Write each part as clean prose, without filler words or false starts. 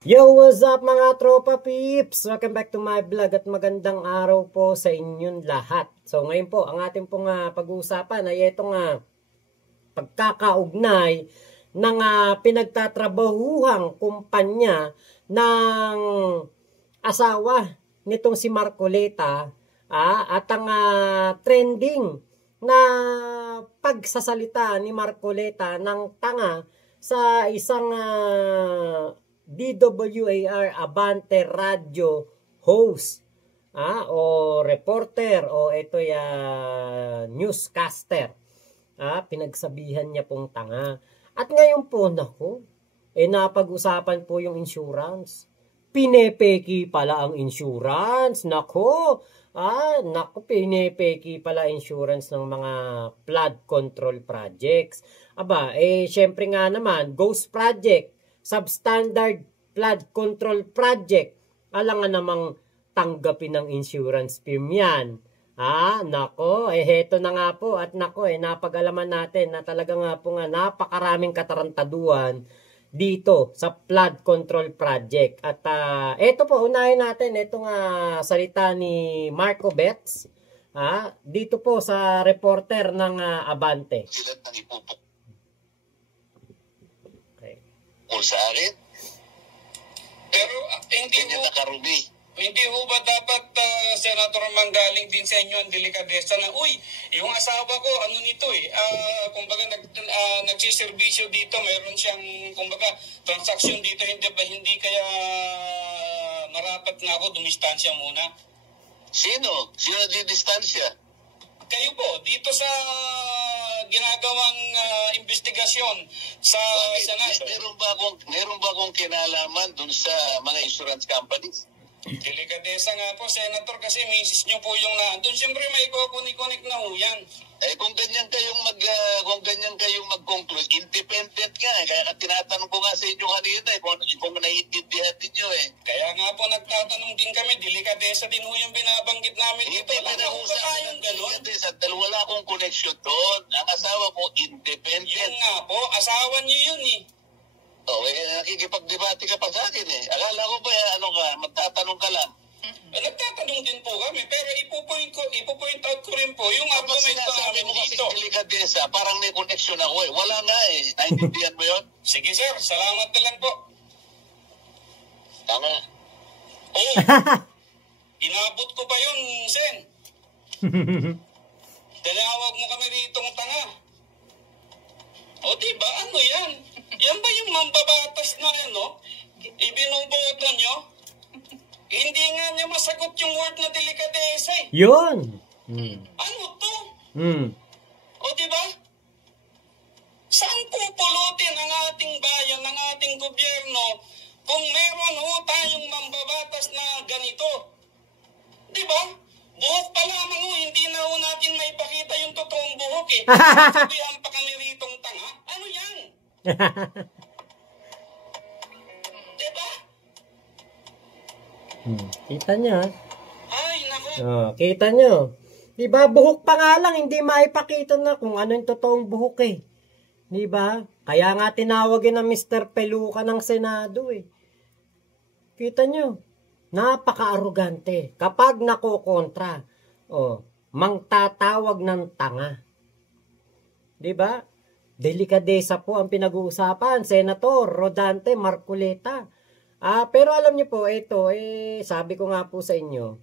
Yo, what's up mga tropa peeps? Welcome back to my vlog at magandang araw po sa inyong lahat. So ngayon po, ang ating pong pag-uusapan ay itong pagkakaugnay ng pinagtatrabahuhang kumpanya ng asawa nitong si Marcoleta at ang trending na pagsasalita ni Marcoleta ng tanga sa isang DWAR Abante Radio host o reporter o ito'y newscaster. Pinagsabihan niya pong tanga. At ngayon po, naku, napag-usapan po yung insurance. Pinepeki pala ang insurance. Naku, pinepeki pala insurance ng mga flood control projects. Syempre nga naman, ghost project, substandard flood control project, alangan namang tanggapin ng insurance firm yan. Nako, heto na nga po at nako, napag-alaman natin na talaga nga po napakaraming katarantaduan dito sa flood control project. At eto po, unahin natin itong salita ni Marco Betts dito po sa reporter ng Abante. Sila nang ipupuk sa akin. Pero hindi ho ba dapat, Senator, manggaling din sa inyo ang delikadesa na, yung asawa ko, kumbaga nagsiservisyo dito, mayroon siyang, kumbaga, transaksyon dito, hindi kaya marapat nga ako, dumistansya muna. Sino? Sino di distansya? Kayo po, dito sa ginagawang investigasyon sa Senado. Meron ba akong kinalaman dun sa mga insurance companies? Delikadesa nga po, Senator, kasi misis nyo po yung nandun. Siyempre may kukunik-kunik na ho yan. Kung ganyan kayong mag-conclude, independent ka. Kaya tinatanong ko nga sa inyo kanina, kung naiintindihan ninyo Kaya nga po nagtatanong din kami, delikadesa din ho yung binabanggit namin dito. Dahil wala akong connection doon. Ang asawa ko, independent. Yun nga po, asawa niyo yun Nakikipagdebate ka pa sa akin Akala ko ba, magtatanong ka lang. Nagtatanong din po kami, pero ipupoint out ko rin po yung argument namin dito. Delikadesa, parang may connection ako Wala nga Naintindihan mo yun? Sige sir, salamat na lang po. Tama. Inabot ko pa yun, Sen. Tinawag mo kami ritong tanga. Diba, ano yan? Yan ba yung mambabatas na ibinuboto nyo? Hindi nga niya masagot yung word na delikadesa Yun! Ano to? Diba? Saan pupulutin ang ating bayan, ang ating gobyerno kung meron tayong mambabatas na ganito? Diba? Buhok pa lamang hindi na natin maipakita yung totoong buhok Sabihan pa kami ritong tanga. Ano yan? Diba? Kita nyo Ay, naku. Kita nyo. Diba, buhok pa nga lang, hindi maipakita na kung ano yung totoong buhok Diba? Kaya nga tinawagin na Mr. Peluca ng Senado Kita nyo. Napaka-arugante. Kapag nakokontra, mangtatawag ng tanga. Diba? Delikadesa po ang pinag-uusapan, Senator Rodante Marcoleta. Pero alam niyo po, ito, sabi ko nga po sa inyo,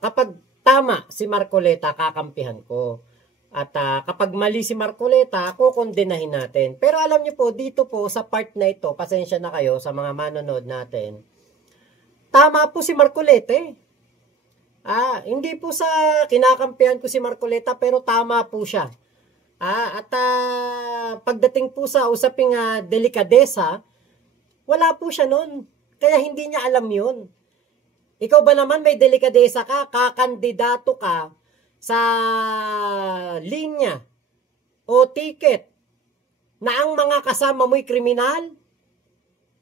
kapag tama si Marcoleta, kakampihan ko. At kapag mali si Marcoleta, kukondenahin natin. Pero alam niyo po, dito po sa part na ito, pasensya na kayo sa mga manonood natin, tama po si Marcoleta hindi po sa kinakampihan ko si Marcoleta, pero tama po siya. At pagdating po sa usaping delikadesa, wala po siya nun. Kaya hindi niya alam yun. Ikaw ba naman may delikadesa ka, kakandidato ka sa linya o ticket na ang mga kasama mo'y kriminal?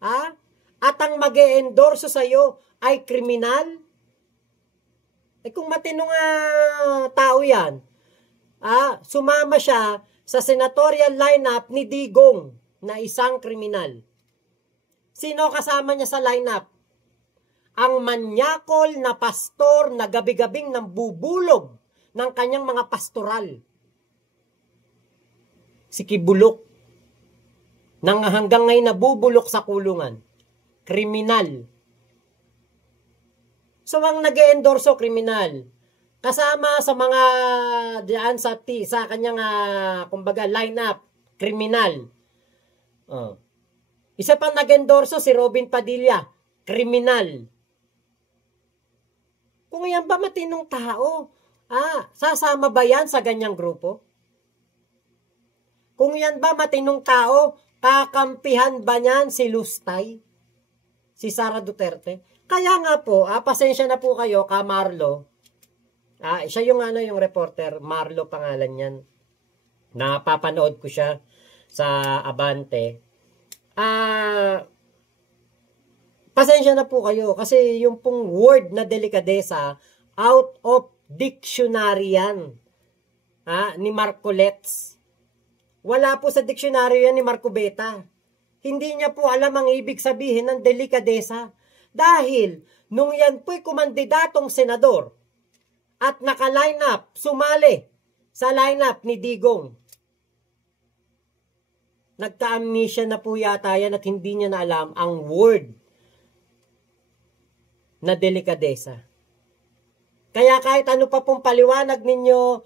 At ang mag-e-endorso sa'yo ay kriminal? Kung matinong tao yan, sumama siya sa senatorial lineup ni Digong na isang kriminal. Sino kasama niya sa lineup? Ang manyakol na pastor na gabi-gabing nambubulog ng kanyang mga pastoral. Si Kibulok. Nang hanggang ngayon nabubulok sa kulungan. Kriminal. So ang nag-endorso, kriminal. Kasama sa mga diyan sa kanyang kumbaga lineup, kriminal. Isa pang nag-endorso si Robin Padilla, kriminal. Kung yan ba matinong tao, sasama ba yan sa ganyang grupo? Kung yan ba matinong tao, kakampihan ba niyan si Lustay? Si Sara Duterte? Kaya nga po, pasensya na po kayo, ka Marlo. Siya yung yung reporter, Marlo pangalan niyan. Napapanood ko siya sa Abante. Pasensya na po kayo kasi yung pong word na delikadesa out of dictionary yan. Ni Marcolets. Wala po sa dictionary yan ni Marcobeta. Hindi niya po alam ang ibig sabihin ng delikadesa. Dahil nung yan po'y kumandidatong senador at naka-line up, sumali sa lineup ni Digong. Nagka-amnesia na po yata yan at hindi niya na alam ang word na delikadesa. Kaya kahit ano pa pong paliwanag ninyo,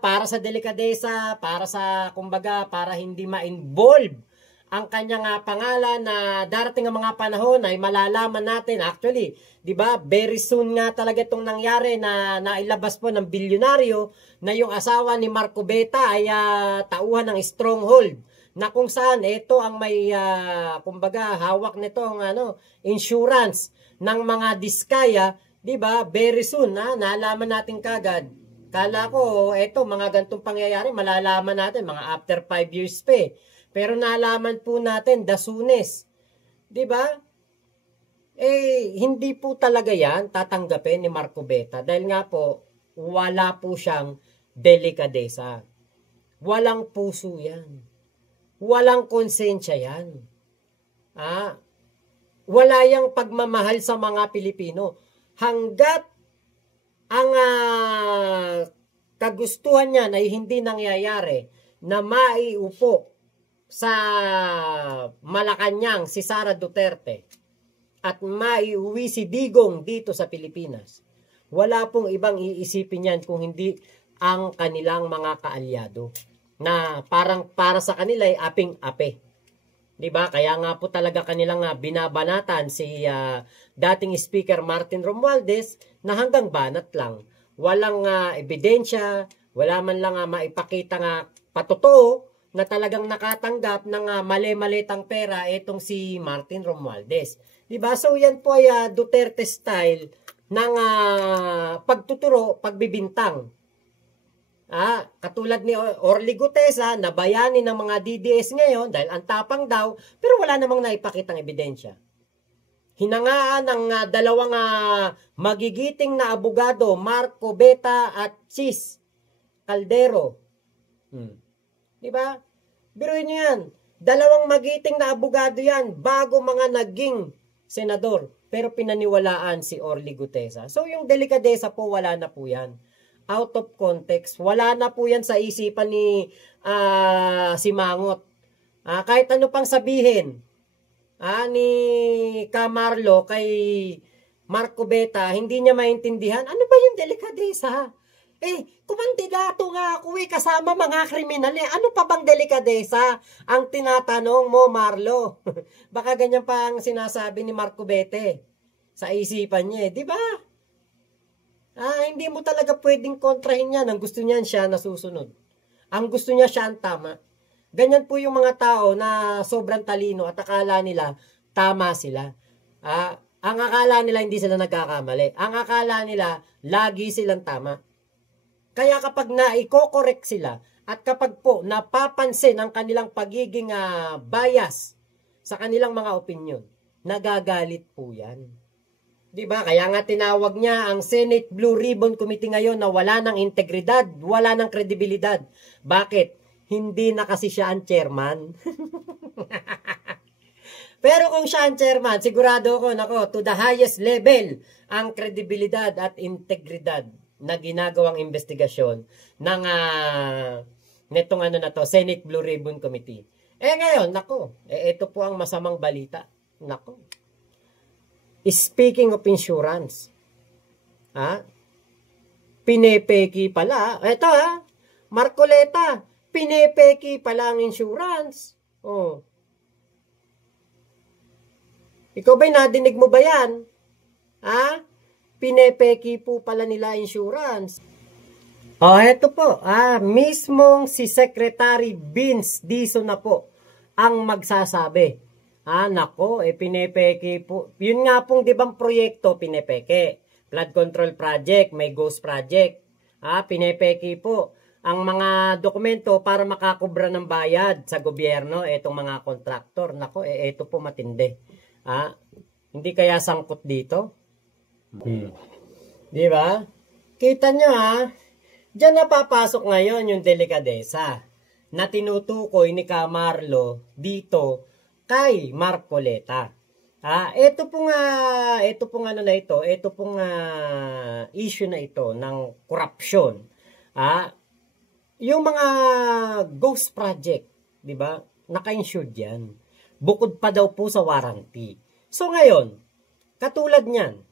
para sa delikadesa, para sa, kumbaga, para hindi ma-involve ang kanyang pangalan na darating ang mga panahon ay malalaman natin. Actually, di ba, very soon nga talaga itong nangyari na nailabas po ng bilyonaryo na yung asawa ni Marcobeta ay tauhan ng stronghold na kung saan ito ang may kumbaga hawak nitong insurance ng mga diskaya, di ba? Very soon nalaman natin kagad. Kala ko ito mga gantong pangyayari malalaman natin mga after 5 years pa. Pero nalaman po natin dasunes. Di ba? Hindi po talaga yan tatanggapin ni Marcobeta dahil nga po wala po siyang delikadesa. Walang puso yan. Walang konsensya yan. Wala yang pagmamahal sa mga Pilipino. Hanggat ang kagustuhan niyan ay hindi nangyayari na maiupo sa Malacanang si Sara Duterte at maiuwi si Digong dito sa Pilipinas. Wala pong ibang iisipin yan kung hindi ang kanilang mga kaalyado na parang para sa kanila ay aping-ape. Diba? Kaya nga po talaga kanilang binabanatan si dating Speaker Martin Romualdez na hanggang banat lang. Walang ebidensya, wala man lang maipakita nga patotoo na talagang nakatanggap ng mali-malitang pera itong si Martin Romualdez. Diba? So yan po ay Duterte style ng pagtuturo, pagbibintang. Katulad ni Orly Gutesa, nabayani ng mga DDS ngayon dahil ang tapang daw, pero wala namang naipakitang ebidensya. Hinangaan ng dalawang magigiting na abogado, Marcobeta at Chis Caldero. Diba? Biruin niyo yan. Dalawang magiting na abogado yan bago mga naging senador. Pero pinaniwalaan si Orly Gutesa. So yung delikadesa po, wala na po yan. Out of context. Wala na po yan sa isipan ni si Mangot. Kahit ano pang sabihin ni Camarlo kay Marcobeta, hindi niya maintindihan. Ano ba yung delikadesa? Kumandidato nga ako kasama mga kriminal. Ano pa bang delikadesa ang tinatanong mo, Marlo? Baka ganyan pa ang sinasabi ni Marcobete sa isipan niya. Di ba? Hindi mo talaga pwedeng kontrahin yan. Ang gusto niyan siya nasusunod. Ang gusto niya siya ang tama. Ganyan po yung mga tao na sobrang talino at akala nila tama sila. Ang akala nila hindi sila nagkakamali. Ang akala nila lagi silang tama. Kaya kapag naiko-correct sila at kapag po napapansin ang kanilang pagiging bias sa kanilang mga opinion, nagagalit po yan. Diba? Kaya nga tinawag niya ang Senate Blue Ribbon Committee ngayon na wala ng integridad, wala ng kredibilidad. Bakit? Hindi na kasi siya ang chairman. Pero kung siya ang chairman, sigurado ako, nako, to the highest level ang kredibilidad at integridad na ginagawang investigasyon ng netong ano na to, Senate Blue Ribbon Committee. Ngayon, nako, ito po ang masamang balita. Nako. Speaking of insurance, pinepeki pala. Ito Marcoleta, pinepeki pala ang insurance. Oh. Ikaw ba'y nadinig mo ba yan? Pinepeki po pala nila insurance. Eto po. Mismong si Secretary Vince Dizon na po ang magsasabi. Nako, pinepeki po. Yun nga pong dibang proyekto, pinepeki. Flood Control Project, may Ghost Project. Pinepeki po ang mga dokumento para makakubra ng bayad sa gobyerno, etong mga kontraktor. Nako, eto po matindi. Hindi kaya sangkot dito? Di ba? Kita nyo diyan napapasok ngayon yung delikadesa na tinutukoy ni Camarlo dito kay Marcoleta. Ito pong issue na ito ng korupsyon. Yung mga ghost project, di ba? Naka-insured yan. Bukod pa daw po sa warranty. So ngayon, katulad niyan,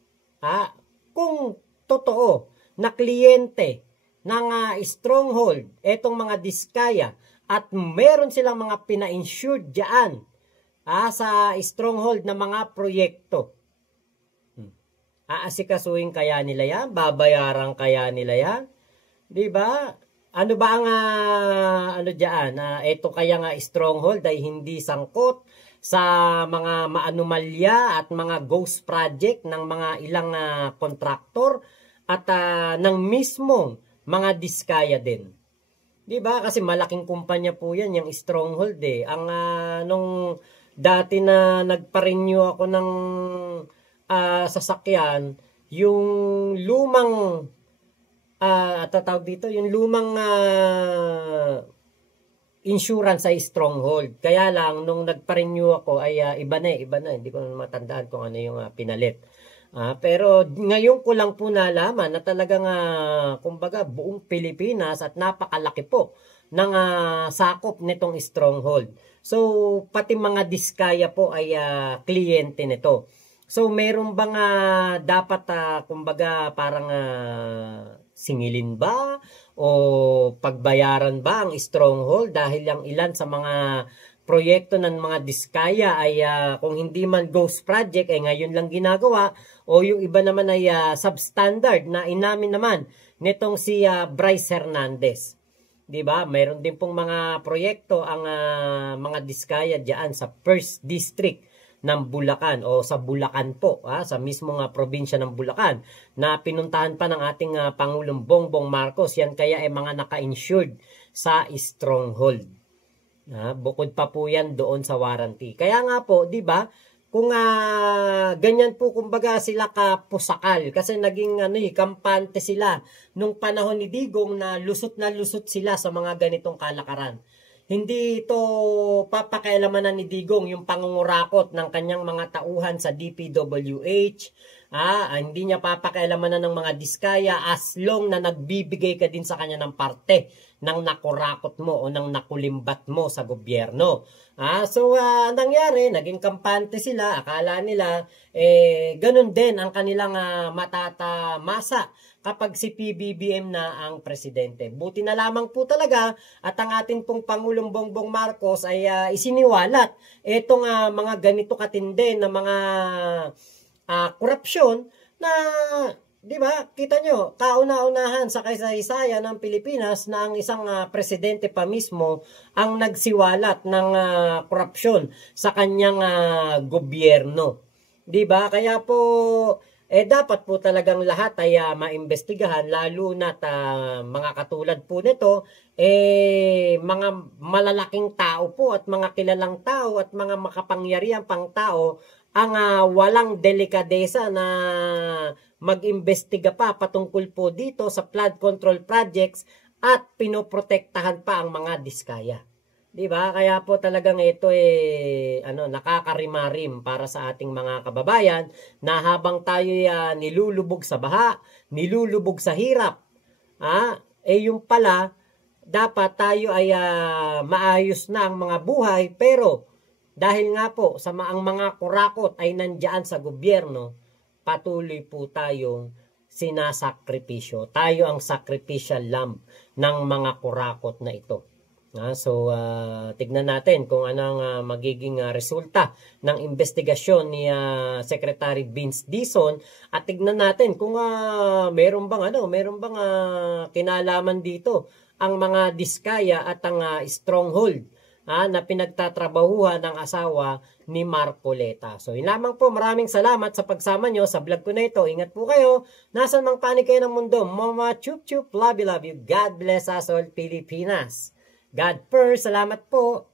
kung totoo na kliyente ng Stronghold, etong mga Diskaya, at meron silang mga pina-insured dyan sa Stronghold na mga proyekto, aasikasuhin kaya nila yan? Babayaran kaya nila yan? Diba? Ano ba ang ito kaya nga Stronghold ay hindi sangkot sa mga maanomalya at mga ghost project ng mga ilang kontraktor at ng mismong mga Diskaya din. Di ba? Kasi malaking kumpanya po yan, yung Stronghold Ang nung dati na nagpa-renew ako ng sasakyan, yung lumang yung lumang insurance ay Stronghold. Kaya lang, nung nagpa-renew ako ay iba na. Hindi ko na matandaan kung ano yung pinalit. Pero ngayon ko lang po nalaman na talagang kumbaga buong Pilipinas at napakalaki po ng sakop nitong Stronghold. So pati mga Diskaya po ay kliyente nito. So meron bang dapat kumbaga parang singilin ba o pagbayaran ba ang Stronghold dahil ang ilan sa mga proyekto ng mga Diskaya ay kung hindi man ghost project ay ngayon lang ginagawa o yung iba naman ay substandard na inamin naman nitong si Bryce Hernandez. 'Di ba? Mayroon din pong mga proyekto ang mga Diskaya diyan sa First District ng Bulacan o sa Bulacan po, sa mismong probinsya ng Bulacan na pinuntahan pa ng ating Pangulong Bongbong Marcos. Yan kaya ay mga naka-insured sa Stronghold. Bukod pa po yan doon sa warranty. Kaya nga po, di ba, kung ganyan po kumbaga sila kapusakal kasi naging kampante sila nung panahon ni Digong na lusot sila sa mga ganitong kalakaran. Hindi ito papakialaman ni Digong yung pangungurakot ng kanyang mga tauhan sa DPWH. Hindi niya papakialaman ng mga Diskaya as long na nagbibigay ka din sa kanya ng parte ng nakurakot mo o ng nakulimbat mo sa gobyerno. So, nangyari, naging kampante sila, akala nila, ganun din ang kanilang matatamasa kapag si PBBM na ang presidente. Buti na lamang po talaga at ang ating pong Pangulong Bongbong Marcos ay isiniwalat itong mga ganito katindi na mga korupsyon na, di ba, kita nyo, kauna-unahan sa kasaysayan ng Pilipinas na ang isang presidente pa mismo ang nagsiwalat ng korupsyon sa kanyang gobyerno. Di ba? Kaya po, dapat po talagang lahat ay maimbestigahan, lalo na mga katulad po nito, mga malalaking tao po at mga kilalang tao at mga makapangyarihan pang tao ang walang delikadesa na mag-imbestiga pa patungkol po dito sa flood control projects at pinoprotektahan pa ang mga Diskaya. 'Di ba? Kaya po talagang ito nakakarimarim para sa ating mga kababayan na habang tayo nilulubog sa baha, nilulubog sa hirap, yung pala dapat tayo ay maayos na ang mga buhay, pero dahil nga po ang mga kurakot ay nandiyan sa gobyerno, patuloy po tayong sinasakripisyo. Tayo ang sacrificial lamb ng mga kurakot na ito. So, tignan natin kung anong magiging resulta ng investigasyon ni Secretary Vince Dizon, at tignan natin kung meron bang kinalaman dito ang mga diskaya at ang stronghold na pinagtatrabahuhan ng asawa ni Marcoleta. So, yun lamang po. Maraming salamat sa pagsama nyo sa vlog ko na ito. Ingat po kayo. Nasaan mang panig kayo ng mundo. Mama chup chup. Love you, love you. God bless us all, Pilipinas. God first. Salamat po.